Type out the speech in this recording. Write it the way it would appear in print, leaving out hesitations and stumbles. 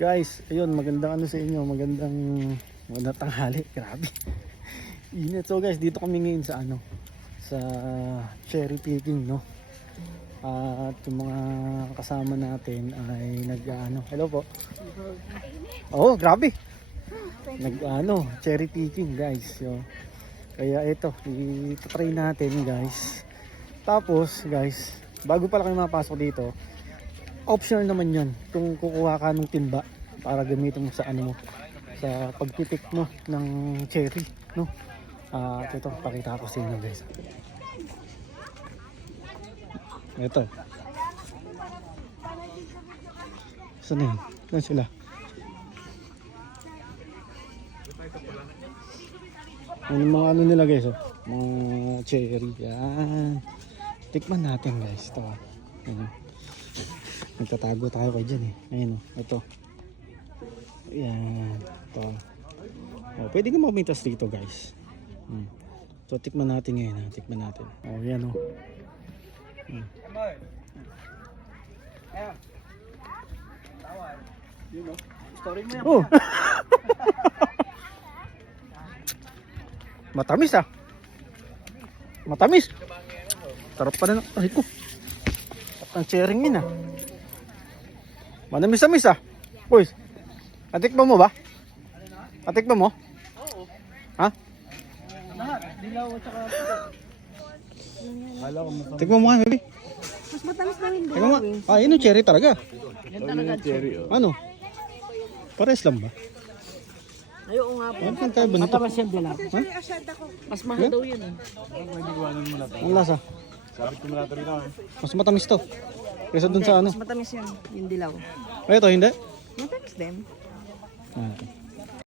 Guys, ayun, magandang ano sa inyo, magandang tanghali, grabe. Init. So guys, dito kami ngayon sa ano, sa cherry picking, no. At yung mga kasama natin ay nag-ano, hello po. Oh, grabe. Nag-ano, cherry picking, guys. So, kaya ito, i-try natin, guys. Tapos, guys, bago pala kayo mapasok dito, optional naman yun kung kukuha ka ng timba para gamitin mo sa ano mo, sa pagpipik mo ng cherry, no. Ito pakita ko sa inyo, guys. Ito, saan yun? Saan sila? Yung mga ano nila, guys, oh. Mga cherry yan. Tikman natin, guys. Ito, ayun. Nagtatago tayo kayo dyan, eh. Ayun, oh. Ito. Ayan. Ito. Oh, pwede ka makamintas dito, guys. So tikman natin ngayon, ha. Tikman natin. Oh, yan, oh. Story mo yan. Oh. Matamis, ah. Matamis. Sarap pa na ng ay ko. Sarap ng cherry yun, ah. Manamis-amis, ah. Uy. Atikman mo ba? Atikman mo? Oo. Ha? Lahat. Dilaw at saka Tikman mo nga, baby. Mas matamis na yung Tikman mo. Yun yung cherry talaga. yan talaga cherry. Ano? Pares lang ba? Ayoko nga po. Ano kang tayo ba nito? Matamas yan dilaw. Mas mahal daw yun eh. Ang lasa? Mas matamis to. Kaysa dun sa ano. Mas matamis yan, yung dilaw. Ay, ito hindi? Matamis din. Ah.